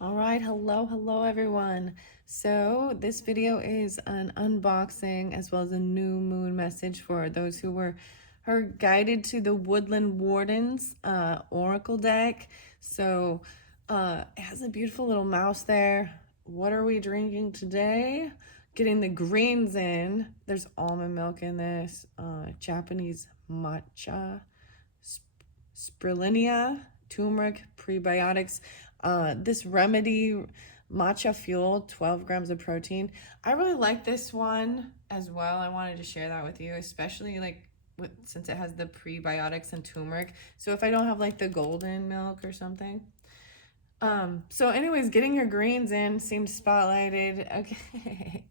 All right, hello everyone. So this video is an unboxing as well as a new moon message for those who are guided to the Woodland Wardens Oracle deck. So it has a beautiful little mouse there. What are we drinking today? Getting the greens in. There's almond milk in this, Japanese matcha, spirulina, turmeric, prebiotics. This remedy matcha fuel, 12 grams of protein. I really like this one as well. I wanted to share that with you, especially since it has the prebiotics and turmeric. So if I don't have like the golden milk or something. So anyways, getting your greens in seemed spotlighted. Okay.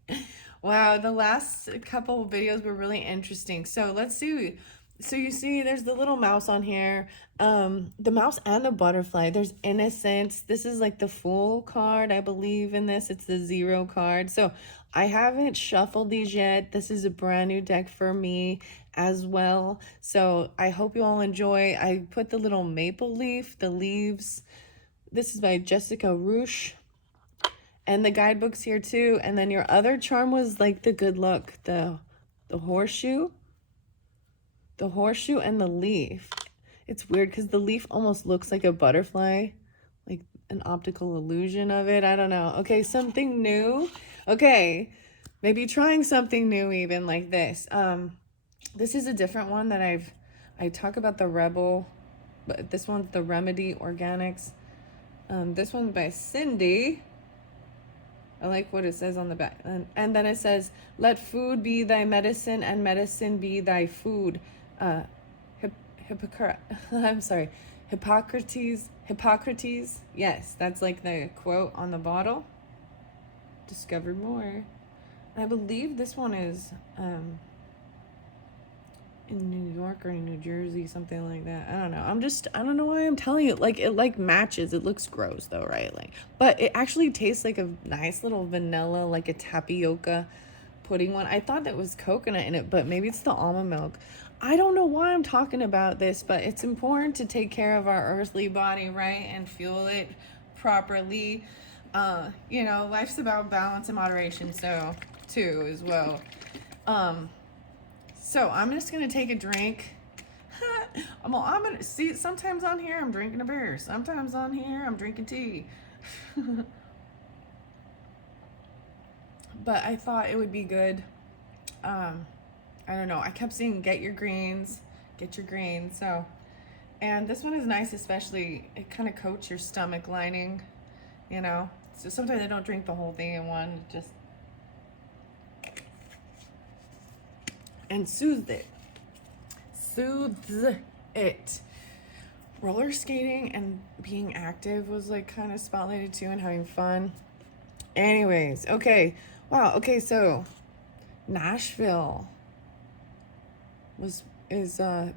Wow, the last couple of videos were really interesting. So let's see. So you see there's the little mouse on here. The mouse and the butterfly. There's Innocence. This is like the full card, I believe in this. It's the 0 card. So I haven't shuffled these yet. This is a brand new deck for me as well. So I hope you all enjoy. I put the little maple leaf, the leaves. This is by Jessica Roosh. And the guidebook's here too. And then your other charm was like the good luck, the horseshoe. The horseshoe and the leaf. It's weird because the leaf almost looks like a butterfly, like an optical illusion of it. I don't know. Okay, something new. Okay, maybe trying something new even like this. This is a different one that I talk about the Rebel, but this one's the Remedy Organics. This one's by Cindy. I like what it says on the back. And then it says, let food be thy medicine and medicine be thy food. I'm sorry. Hippocrates. Yes, that's like the quote on the bottle. Discover more. I believe this one is in New York or in New Jersey, something like that. I don't know. I don't know why I'm telling you. Like, it like matches. It looks gross though, right? Like, but it actually tastes like a nice little vanilla, like a tapioca pudding one. I thought that was coconut in it, but maybe it's the almond milk. I don't know why I'm talking about this, but it's important to take care of our earthly body, right? And fuel it properly. Life's about balance and moderation, so too as well. So I'm just gonna take a drink. I'm gonna see. Sometimes on here I'm drinking a beer. Sometimes on here I'm drinking tea. But I thought it would be good. I don't know. I kept saying get your greens. So, and this one is nice, especially it kind of coats your stomach lining. So sometimes I don't drink the whole thing in one. Just and soothes it. Roller skating and being active was like kind of spotlighted too, and having fun. Anyways, okay. Wow, okay, so Nashville is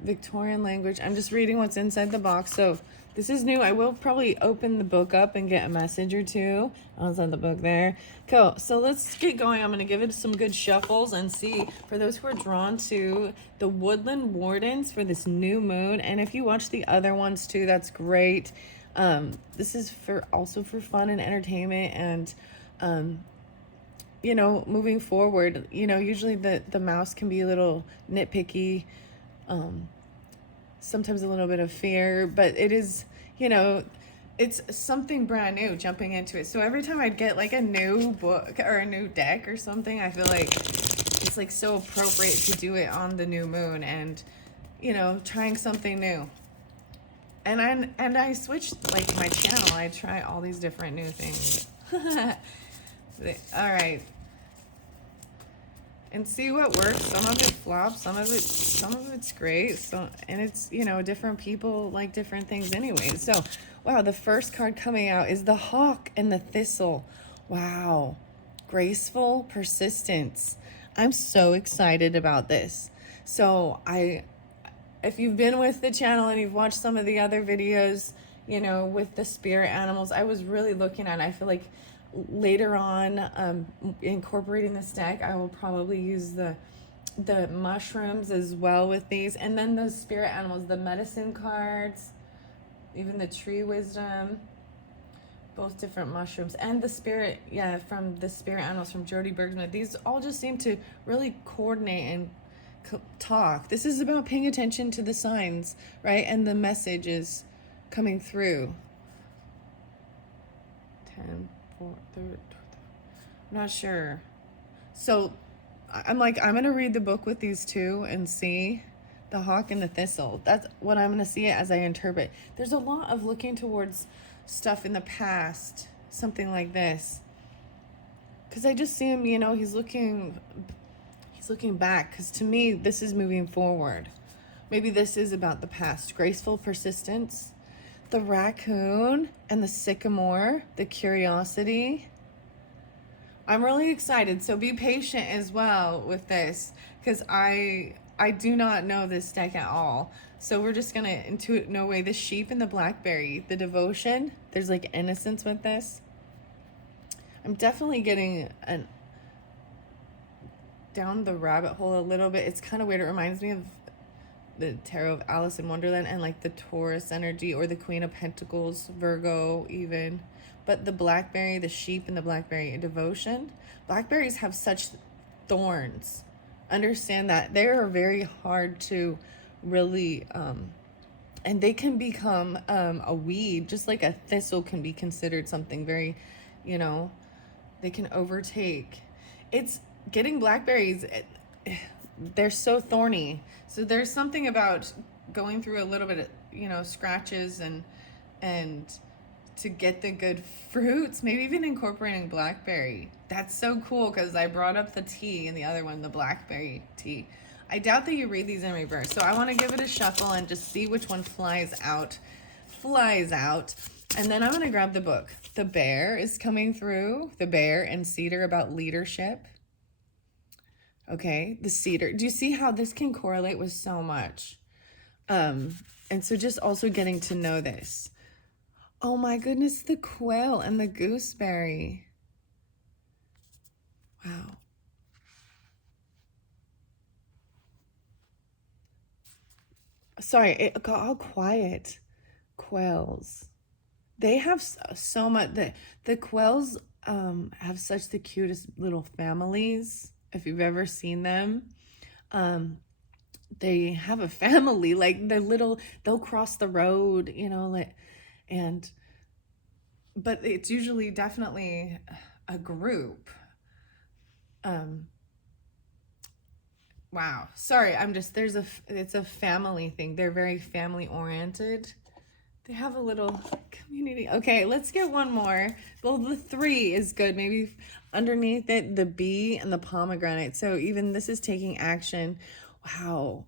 Victorian language. I'm just reading what's inside the box. So this is new. I will probably open the book up and get a message or two outside the book there. Cool. So let's get going. I'm going to give it some good shuffles and see for those who are drawn to the Woodland Wardens for this new moon. And if you watch the other ones too, that's great. This is also for fun and entertainment and moving forward, usually the mouse can be a little nitpicky, sometimes a little bit of fear, but it is, it's something brand new jumping into it. So every time I'd get like a new book or a new deck or something, I feel like it's like so appropriate to do it on the new moon and, trying something new. And I switched like my channel. I try all these different new things. All right. And see what works. Some of it flops, some of it's great. So, and it's, different people like different things anyway. So, wow, the first card coming out is the Hawk and the Thistle. Wow. Graceful persistence. I'm so excited about this. So, if you've been with the channel and you've watched some of the other videos, with the spirit animals, I was really looking at it. I feel like later on, incorporating this deck, I will probably use the mushrooms as well with these, and then those spirit animals, the medicine cards, even the tree wisdom. both different mushrooms and the spirit, yeah, from the spirit animals from Jody Bergman. These all just seem to really coordinate and talk. This is about paying attention to the signs, right? And the messages coming through. 10, 4, 3, I'm not sure. So I'm like, I'm going to read the book with these two and see the hawk and the thistle. That's what I'm going to see it as I interpret. There's a lot of looking towards stuff in the past, something like this. Because I just see him, you know, he's looking back. Because to me, this is moving forward. Maybe this is about the past. Graceful persistence, the raccoon and the sycamore, the curiosity. I'm really excited, so be patient as well with this, because I do not know this deck at all. So we're just gonna intuit, no way, the sheep and the blackberry, the devotion. There's like innocence with this. I'm definitely getting down the rabbit hole a little bit. It's kind of weird. It reminds me of the tarot of Alice in Wonderland and like the Taurus energy, or the Queen of Pentacles, Virgo even. But the blackberry, the sheep and the blackberry, devotion. Blackberries have such thorns. Understand that they are very hard to really, and they can become a weed, just like a thistle can be considered something very, you know, they can overtake. It's getting blackberries, they're so thorny. So there's something about going through a little bit of, you know, scratches and to get the good fruits, maybe even incorporating blackberry. That's so cool, because I brought up the tea and the other one, the blackberry tea. I doubt that you read these in reverse, so I want to give it a shuffle and just see which one flies out. And then I'm going to grab the book. The bear is coming through, the bear and cedar, about leadership. Okay, the cedar. Do you see how this can correlate with so much? And so just also getting to know this. Oh my goodness, the quail and the gooseberry. Wow. Sorry, it got all quiet. Quails. They have so much. The quails have such the cutest little families. If you've ever seen them, they have a family. Like they'll cross the road, you know, like, but it's usually definitely a group. Wow. Sorry, it's a family thing. They're very family oriented. They have a little community. Okay, let's get one more. Well, the 3 is good. Maybe underneath it, the bee and the pomegranate. So even this is taking action. Wow.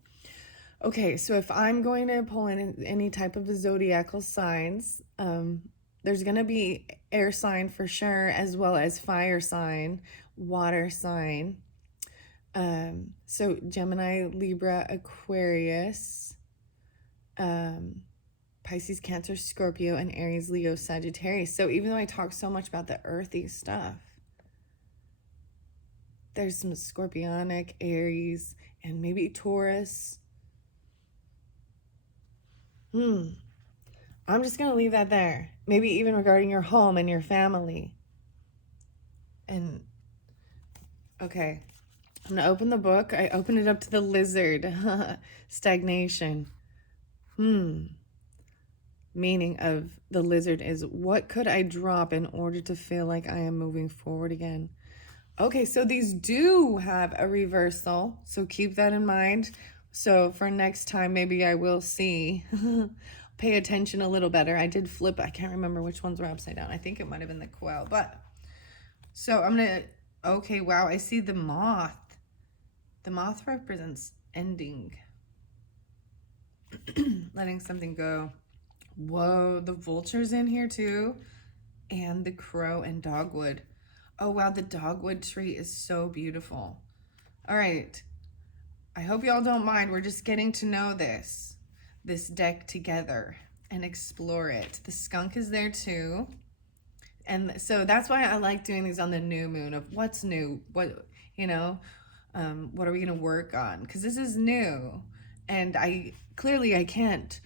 Okay, so if I'm going to pull in any type of zodiacal signs, there's going to be air sign for sure, as well as fire sign, water sign. So Gemini, Libra, Aquarius, Pisces, Cancer, Scorpio, and Aries, Leo, Sagittarius. So even though I talk so much about the earthy stuff, there's some Scorpionic, Aries, and maybe Taurus. I'm just going to leave that there. Maybe even regarding your home and your family. And, okay. I'm going to open the book. I open it up to the lizard. Stagnation. Meaning of the lizard is, what could I drop in order to feel like I am moving forward again? Okay, so these do have a reversal. So keep that in mind. So for next time, maybe I will see, pay attention a little better. I did flip. I can't remember which ones were upside down. I think it might have been the quail, but so I'm going to, okay, wow. I see the moth. The moth represents ending, letting something go. Whoa, the vulture's in here too. And the crow and dogwood. Oh, wow, the dogwood tree is so beautiful. All right. I hope y'all don't mind. We're just getting to know this deck together and explore it. The skunk is there too. And so that's why I like doing these on the new moon, of what's new, what, you know, what are we going to work on? Because this is new. And I can't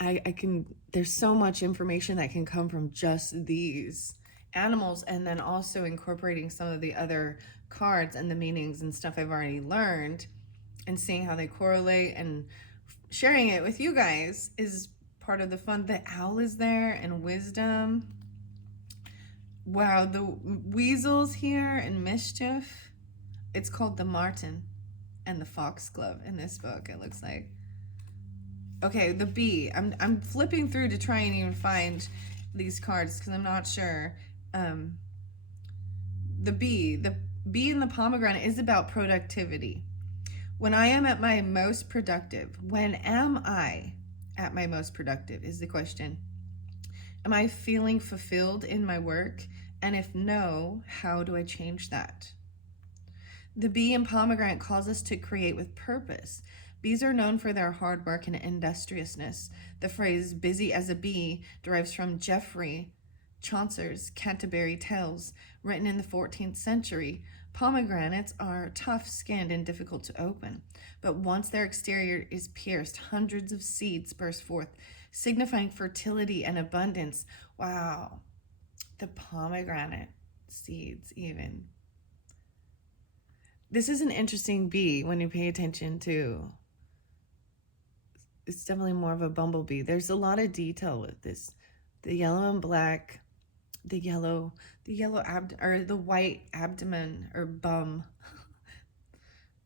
I can, there's so much information that can come from just these animals, and then also incorporating some of the other cards and the meanings and stuff I've already learned and seeing how they correlate and sharing it with you guys is part of the fun. The owl is there and wisdom. Wow, the weasels here and mischief. It's called the marten and the foxglove in this book, it looks like. Okay, the bee. I'm flipping through to try and even find these cards because I'm not sure. The bee and the pomegranate is about productivity. When I am at my most productive, when am I at my most productive is the question. Am I feeling fulfilled in my work? And if no, how do I change that? The bee and pomegranate calls us to create with purpose. Bees are known for their hard work and industriousness. The phrase busy as a bee derives from Geoffrey Chaucer's Canterbury Tales, written in the 14th century. Pomegranates are tough-skinned and difficult to open, but once their exterior is pierced, hundreds of seeds burst forth, signifying fertility and abundance. Wow, the pomegranate seeds even. This is an interesting bee when you pay attention to. It's definitely more of a bumblebee. There's a lot of detail with this. The yellow and black, the white abdomen or bum,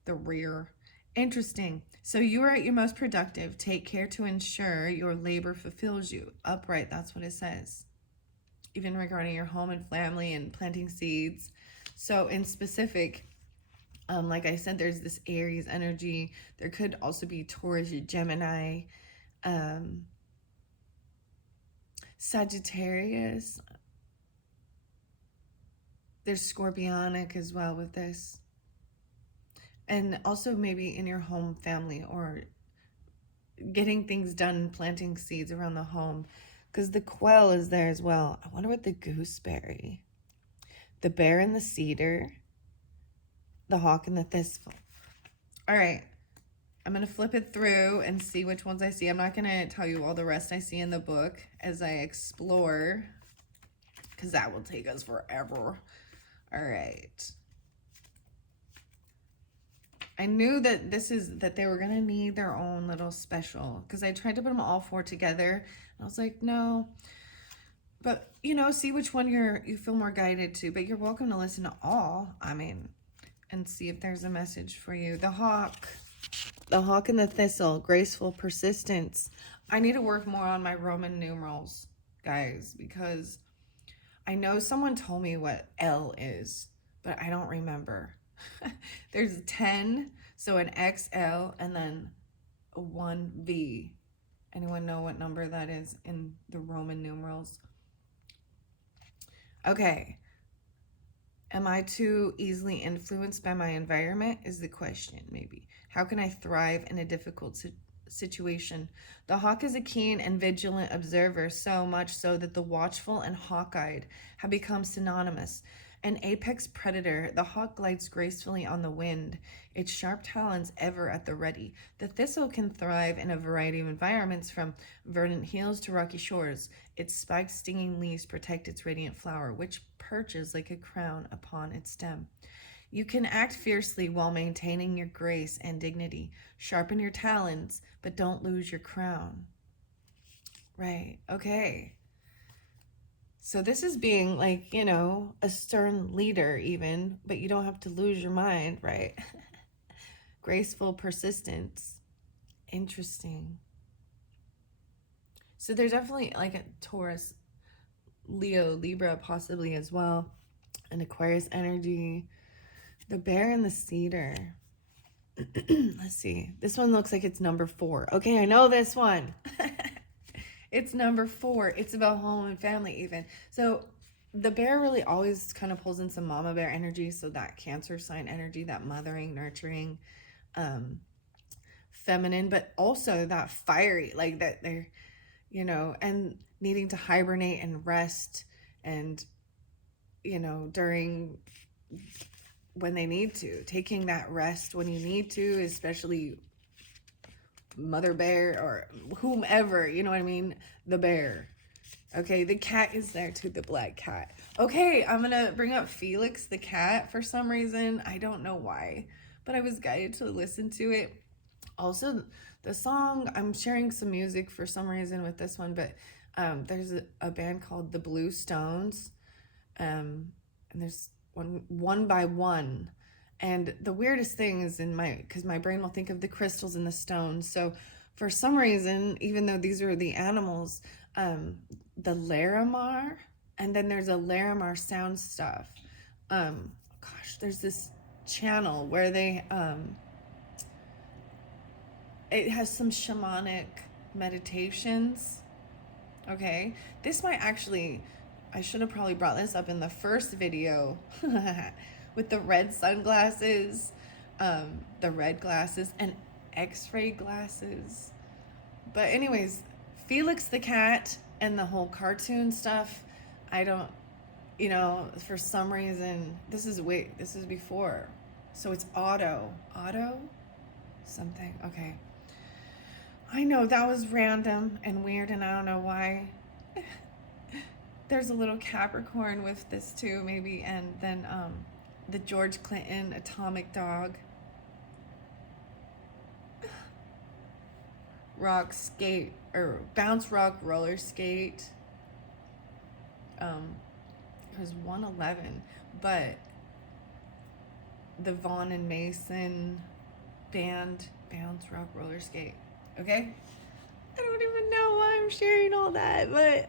the rear. Interesting. So you are at your most productive. Take care to ensure your labor fulfills you. Upright, that's what it says. Even regarding your home and family and planting seeds. So in specific, like I said, there's this Aries energy. There could also be Taurus, Gemini, Sagittarius. There's Scorpionic as well with this. And also maybe in your home family or getting things done, planting seeds around the home. Because the quail is there as well. I wonder what the gooseberry. The bear and the cedar. The hawk and the thistle. All right. I'm going to flip it through and see which ones I see. I'm not going to tell you all the rest I see in the book as I explore, because that will take us forever. All right. I knew that that they were going to need their own little special, because I tried to put them all four together. And I was like, no. But, you know, see which one you feel more guided to. But you're welcome to listen to all, I mean, and see if there's a message for you. The hawk and the thistle, graceful persistence. I need to work more on my Roman numerals, guys, because I know someone told me what L is, but I don't remember. There's 10, so an XL, and then a 1V. Anyone know what number that is in the Roman numerals? Okay. Am I too easily influenced by my environment is the question, maybe. How can I thrive in a difficult situation? The hawk is a keen and vigilant observer, so much so that the watchful and hawk-eyed have become synonymous. An apex predator, the hawk glides gracefully on the wind, its sharp talons ever at the ready. The thistle can thrive in a variety of environments, from verdant hills to rocky shores. Its spiked, stinging leaves protect its radiant flower, which perches like a crown upon its stem. You can act fiercely while maintaining your grace and dignity. Sharpen your talons, but don't lose your crown. Right, okay. So this is being like, you know, a stern leader even, but you don't have to lose your mind, right? Graceful persistence. Interesting. So there's definitely like a Taurus, Leo, Libra possibly as well. An Aquarius energy. The bear and the cedar. Let's see. This one looks like it's number 4. Okay, I know this one. It's number 4. It's about home and family even. So the bear really always kind of pulls in some mama bear energy. So that Cancer sign energy, that mothering, nurturing, feminine, but also that fiery, like that they're, you know, and needing to hibernate and rest and, you know, during when they need to, taking that rest when you need to, especially mother bear or whomever, you know what I mean? The bear. Okay, the cat is there too, the black cat. Okay, I'm gonna bring up Felix the cat for some reason. I don't know why, but I was guided to listen to it. Also, the song, I'm sharing some music for some reason with this one, but there's a band called the Blue Stones, and there's one by one. And the weirdest thing is because my brain will think of the crystals and the stones. So for some reason, even though these are the animals, the Larimar, and then there's a Larimar sound stuff. Gosh, there's this channel where it has some shamanic meditations. Okay, this might actually, I should have probably brought this up in the first video with the red sunglasses, the red glasses, and x-ray glasses. But anyways, Felix the cat and the whole cartoon stuff, I don't, for some reason, this is before. So it's auto something. Okay. I know that was random and weird, and I don't know why. There's a little Capricorn with this too, maybe, and then the George Clinton atomic dog. Rock skate or bounce rock roller skate. It was 111, but the Vaughn and Mason band bounce rock roller skate. Okay, I don't even know why I'm sharing all that, but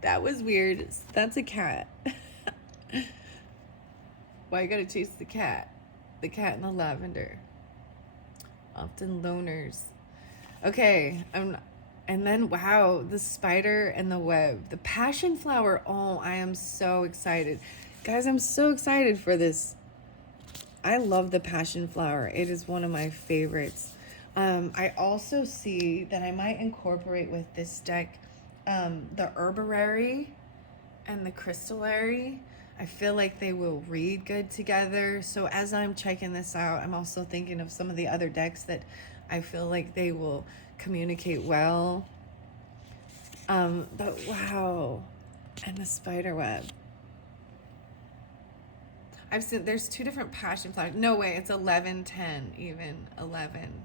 that was weird. That's a cat. Why you gotta chase the cat? The cat in the lavender. Often loners. Okay, and then wow, the spider and the web, the passion flower. Oh, I am so excited, guys! I'm so excited for this. I love the passion flower. It is one of my favorites. I also see that I might incorporate with this deck the herbarary and the crystallary. I feel like they will read good together. So as I'm checking this out, I'm also thinking of some of the other decks that I feel like they will communicate well. But wow, and the spider web. I've seen there's two different passion flowers. No way, it's 1110 even 11.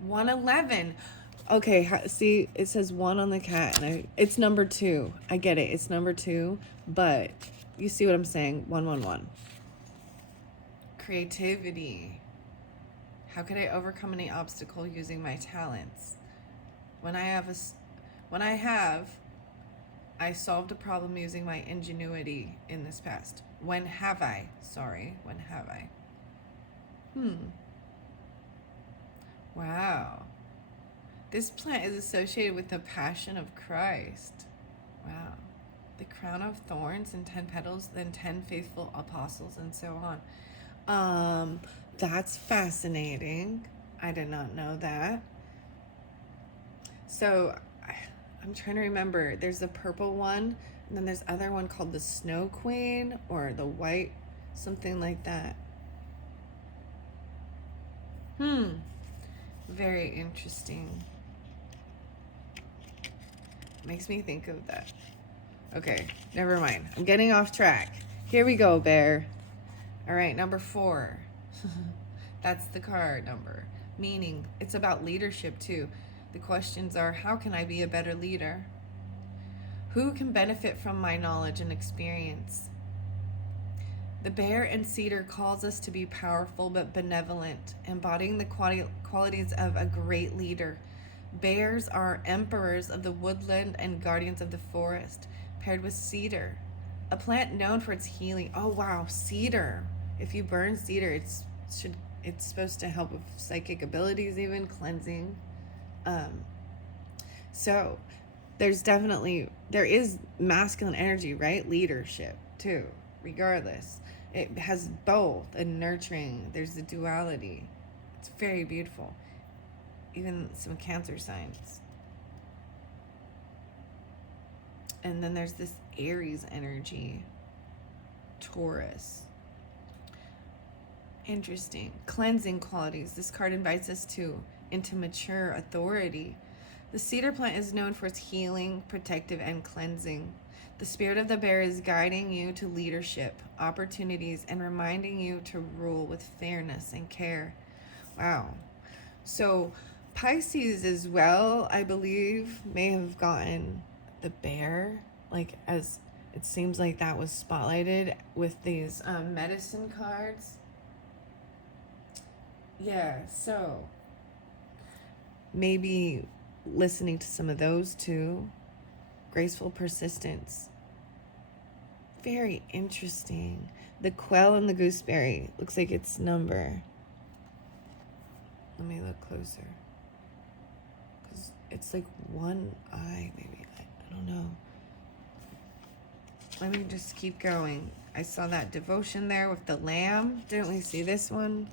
111. Okay, see, it says 1 on the cat, and it's number 2. I get it, it's number 2, but you see what I'm saying? 111. Creativity. How could I overcome any obstacle using my talents? I solved a problem using my ingenuity in this past. When have I? Wow. This plant is associated with the Passion of Christ. Wow. The crown of thorns and 10 petals, then 10 faithful apostles, and so on. That's fascinating. I did not know that. So I'm trying to remember. There's a purple one, and then there's other one called the Snow Queen or the white, something like that. Very interesting. Makes me think of that. Okay, never mind. I'm getting off track. Here we go, bear. All right, number 4. That's the card number. Meaning, it's about leadership too. The questions are, how can I be a better leader? Who can benefit from my knowledge and experience? The bear and cedar calls us to be powerful but benevolent, embodying the qualities of a great leader. Bears are emperors of the woodland and guardians of the forest, paired with cedar, a plant known for its healing. Oh wow, cedar. If you burn cedar, it's supposed to help with psychic abilities, even cleansing. So there is masculine energy, right? Leadership too, regardless. It has both, and nurturing. There's the duality. It's very beautiful. Even some Cancer signs. And then there's this Aries energy. Taurus. Interesting. Cleansing qualities. This card invites us to into mature authority. The cedar plant is known for its healing, protective, and cleansing. The spirit of the bear is guiding you to leadership, opportunities, and reminding you to rule with fairness and care. Wow. So, Pisces as well, I believe, may have gotten the bear, like, as it seems like that was spotlighted with these medicine cards. Yeah, so maybe listening to some of those too. Graceful persistence. Very interesting. The quail and the gooseberry. Looks like its number. Let me look closer. Because it's like one eye, maybe. I don't know. Let me just keep going. I saw that devotion there with the lamb. Didn't we see this one?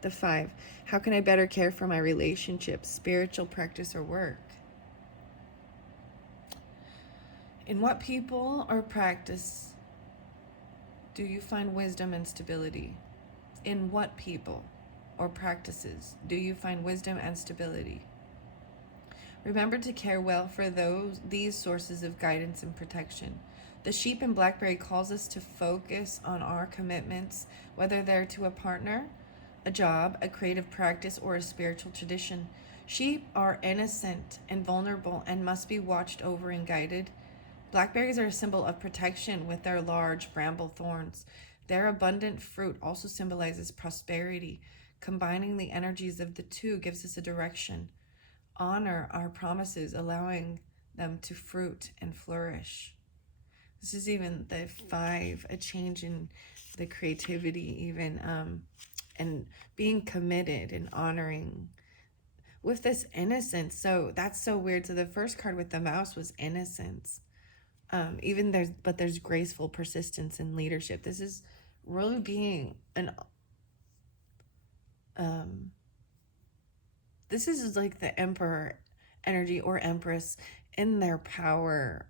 The 5. How can I better care for my relationships, spiritual practice, or work? In what people or practice do you find wisdom and stability? In what people or practices do you find wisdom and stability? Remember to care well for these sources of guidance and protection. The sheep in Blackberry calls us to focus on our commitments, whether they're to a partner, a job, a creative practice, or a spiritual tradition. Sheep are innocent and vulnerable and must be watched over and guided. Blackberries are a symbol of protection with their large bramble thorns. Their abundant fruit also symbolizes prosperity. Combining the energies of the two gives us a direction. Honor our promises, allowing them to fruit and flourish. This is even the 5, a change in the creativity even, and being committed and honoring with this innocence. So that's so weird. So the first card with the mouse was innocence. There's graceful persistence and leadership. This is really being this is like the emperor energy or empress in their power,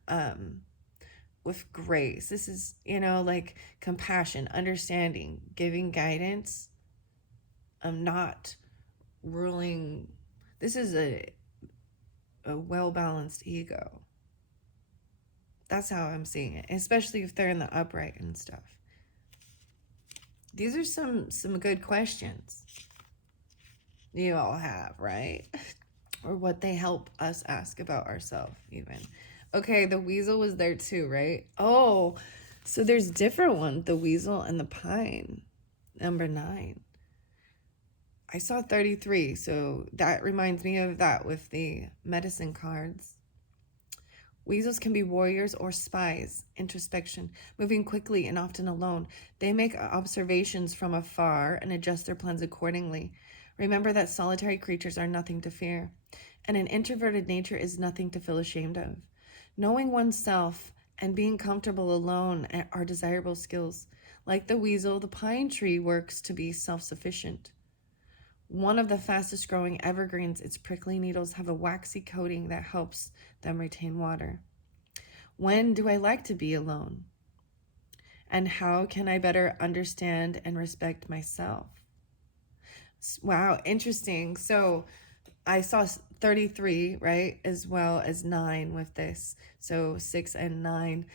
with grace. This is, like compassion, understanding, giving guidance, not ruling. This is a well-balanced ego. That's how I'm seeing it, especially if they're in the upright and stuff. These are some good questions you all have, right? Or what they help us ask about ourselves even. Okay, the weasel was there too, right? Oh, so there's different ones. The weasel and the pine, number 9. I saw 33, so that reminds me of that with the medicine cards. Weasels can be warriors or spies, introspection, moving quickly and often alone. They make observations from afar and adjust their plans accordingly. Remember that solitary creatures are nothing to fear, and an introverted nature is nothing to feel ashamed of. Knowing oneself and being comfortable alone are desirable skills. Like the weasel, the pine tree works to be self-sufficient. One of the fastest growing evergreens, its prickly needles have a waxy coating that helps them retain water. When do I like to be alone? And how can I better understand and respect myself? Wow, interesting. So I saw 33, right, as well as 9 with this. So 6 and 9,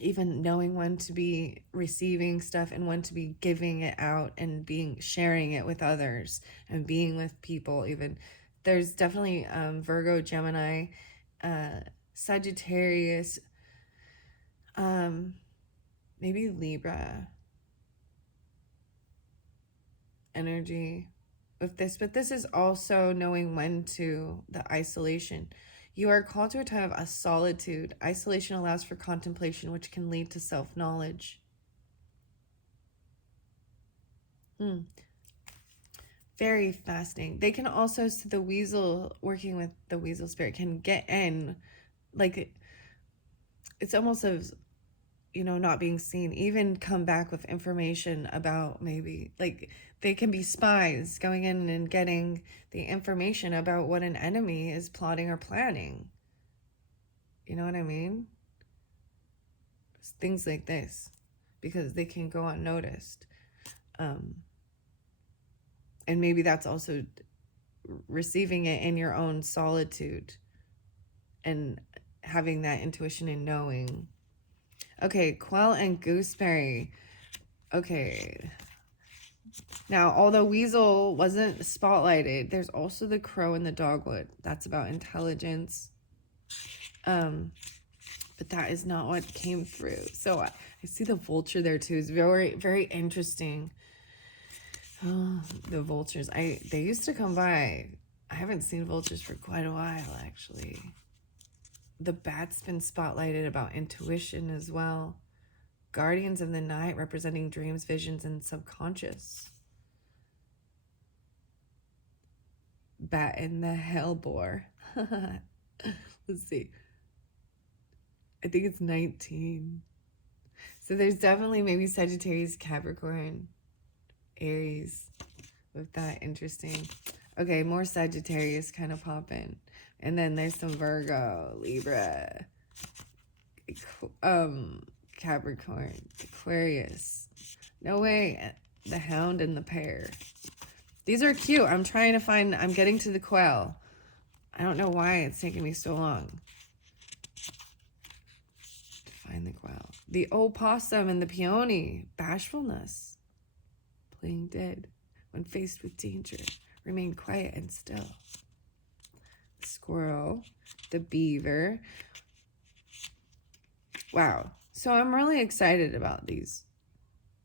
even knowing when to be receiving stuff and when to be giving it out and sharing it with others and being with people. Even there's definitely Virgo, Gemini, Sagittarius, maybe Libra energy with this, but this is also knowing when to the isolation. You are called to a time of solitude. Isolation allows for contemplation, which can lead to self-knowledge. Very fascinating. They can also, so the weasel, working with the weasel spirit, can get in, like, it's almost as, not being seen, even come back with information about maybe, like, they can be spies going in and getting the information about what an enemy is plotting or planning. You know what I mean? Things like this, because they can go unnoticed. And maybe that's also receiving it in your own solitude and having that intuition and knowing. Okay, quail and gooseberry. Okay. Now, although weasel wasn't spotlighted, there's also the crow and the dogwood. That's about intelligence. But that is not what came through. So I see the vulture there too. It's very, very interesting. Oh, the vultures. They used to come by. I haven't seen vultures for quite a while, actually. The bat's been spotlighted about intuition as well. Guardians of the night representing dreams, visions, and subconscious. Bat and the hellbore. Let's see. I think it's 19. So there's definitely maybe Sagittarius, Capricorn, Aries with that. Interesting. Okay, more Sagittarius kind of pop in. And then there's some Virgo, Libra, Capricorn, Aquarius. No way. The hound and the pear. These are cute. I'm getting to the quail. I don't know why it's taking me so long to find the quail. The opossum and the peony. Bashfulness. Playing dead. When faced with danger, remain quiet and still. The squirrel. The beaver. Wow. So I'm really excited about these.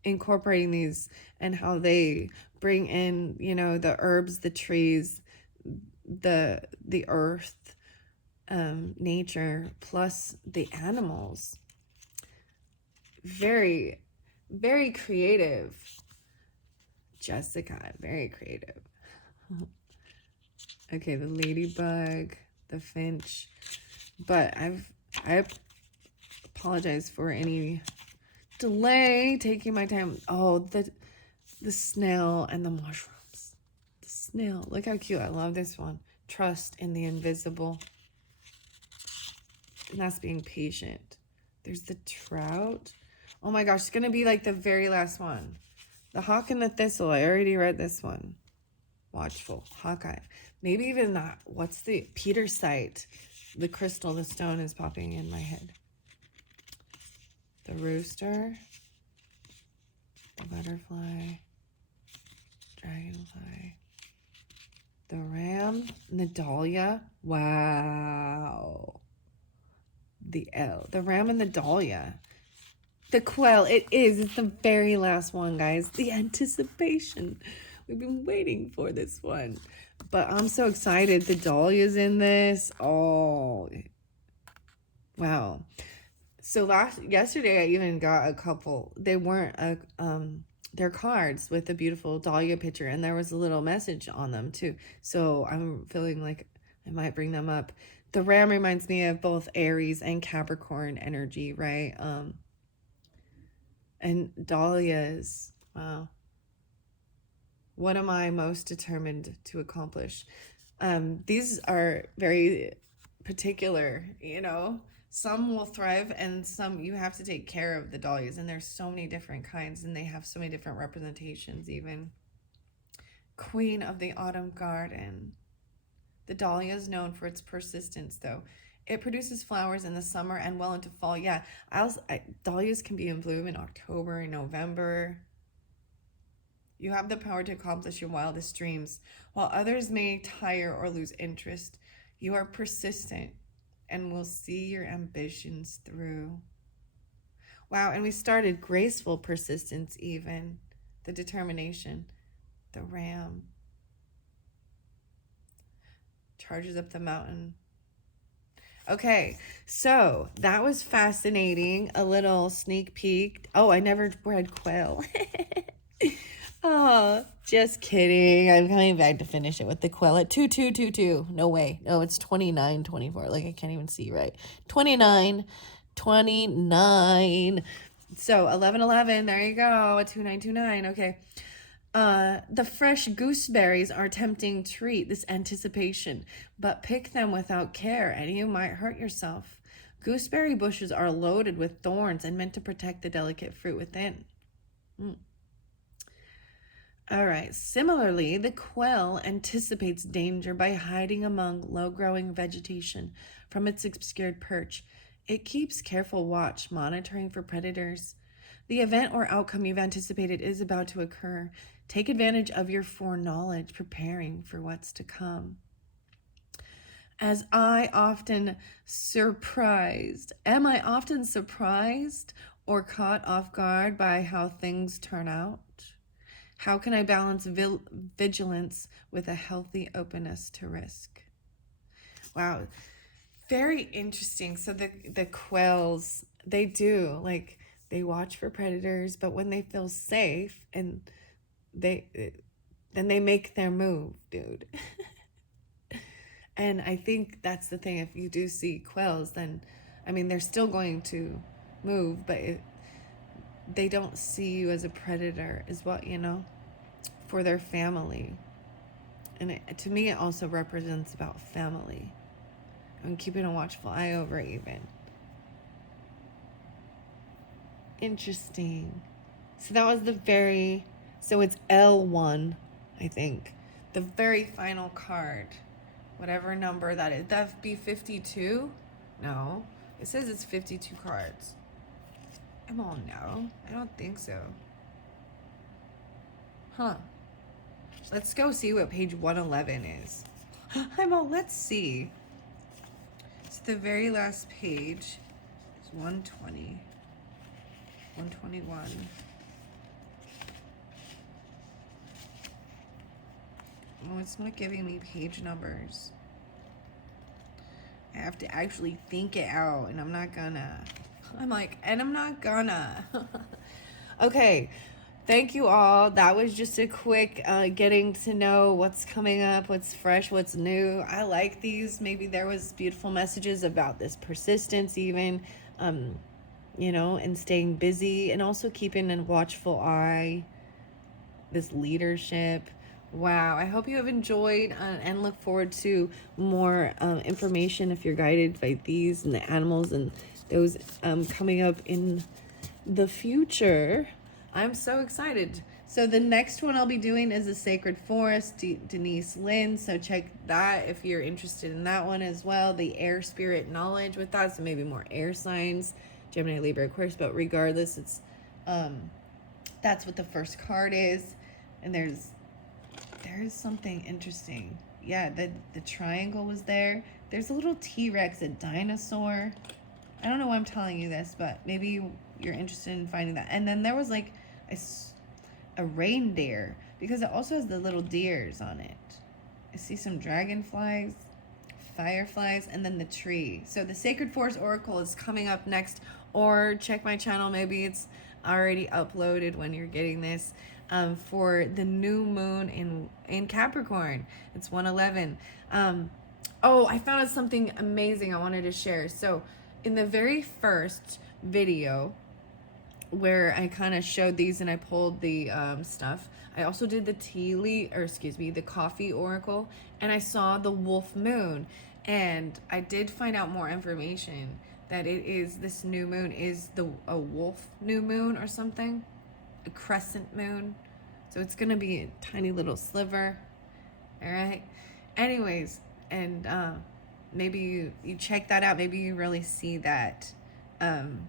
Incorporating these and how they bring in, the herbs, the trees, the earth, nature, plus the animals. Very, very creative. Jessica, very creative. Okay, the ladybug, the finch. But I apologize for any delay, taking my time. Oh, the snail and the mushrooms. The snail, look how cute. I love this one. Trust in the invisible. And that's being patient. There's the trout. Oh my gosh, it's gonna be like the very last one. The hawk and the thistle. I already read this one. Watchful. Hawkeye. Maybe even that. What's the Peter sight? The crystal, the stone is popping in my head. The rooster. The butterfly. Dragonfly. The ram. And the dahlia. Wow. The L. The ram and the dahlia. The quail. It is. It's the very last one, guys. The anticipation. We've been waiting for this one. But I'm so excited. The dahlia's in this. Oh. Wow. So yesterday I even got a couple. They weren't they're cards with a beautiful dahlia picture, and there was a little message on them too. So I'm feeling like I might bring them up. The ram reminds me of both Aries and Capricorn energy, right? And dahlias. Wow. What am I most determined to accomplish? These are very particular, Some will thrive and some you have to take care of the dahlias. And there's so many different kinds and they have so many different representations even. Queen of the Autumn Garden. The dahlia is known for its persistence though. It produces flowers in the summer and well into fall. Yeah, dahlias can be in bloom in October and November. You have the power to accomplish your wildest dreams. While others may tire or lose interest, you are persistent and will see your ambitions through. Wow, and we started graceful persistence even. The determination. The ram. Charges up the mountain. Okay, so that was fascinating. A little sneak peek. Oh, I never read quail. Oh, just kidding. I'm coming back to finish it with the quail at 2222. No way. No, it's 2924. Like I can't even see right. 29. So 1111. There you go. 2929. Okay. The fresh gooseberries are a tempting treat, this anticipation, but pick them without care and you might hurt yourself. Gooseberry bushes are loaded with thorns and meant to protect the delicate fruit within. All right. Similarly, the quail anticipates danger by hiding among low-growing vegetation from its obscured perch. It keeps careful watch, monitoring for predators. The event or outcome you've anticipated is about to occur. Take advantage of your foreknowledge, preparing for what's to come. Am I often surprised or caught off guard by how things turn out? How can I balance vigilance with a healthy openness to risk? Wow, very interesting. So the quails, they do like they watch for predators, but when they feel safe and they then they make their move, dude. And I think that's the thing. If you do see quails, then I mean they're still going to move, but they don't see you as a predator, is what for their family. And to me, it also represents about family and keeping a watchful eye over it even. Interesting. So that was so it's L1, I think. The very final card, whatever number that is. That'd be 52? No. It says it's 52 cards. I'm all no. I don't think so. Huh. Let's go see what page 111 is. Let's see. It's the very last page. It's 120. 121. Oh, it's not giving me page numbers. I have to actually think it out, and I'm not gonna. Okay. Thank you all. That was just a quick getting to know what's coming up, what's fresh, what's new. I like these. Maybe there was beautiful messages about this persistence even, and staying busy and also keeping a watchful eye, this leadership. Wow. I hope you have enjoyed and look forward to more information if you're guided by these and the animals and those coming up in the future. I'm so excited. So the next one I'll be doing is the Sacred Forest, Denise Lynn. So check that if you're interested in that one as well. The air spirit knowledge with that. So maybe more air signs, Gemini, Libra, Aquarius. But regardless, it's that's what the first card is. And there is something interesting. Yeah, the triangle was there. There's a little T-Rex, a dinosaur. I don't know why I'm telling you this, but maybe you're interested in finding that. And then there was like a reindeer, because it also has the little deers on it. I see some dragonflies, fireflies, and then the tree. So the Sacred Forest Oracle is coming up next, or check my channel. Maybe it's already uploaded when you're getting this, for the new moon in Capricorn. It's 111. I found something amazing I wanted to share. So in the very first video where I kind of showed these and I pulled the stuff, I also did the coffee oracle, and I saw the wolf moon, and I did find out more information that this new moon is a wolf new moon or something, a crescent moon. So it's gonna be a tiny little sliver. All right. Anyways, and maybe you check that out. Maybe you really see that on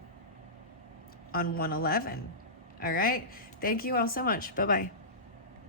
111. All right. Thank you all so much. Bye-bye.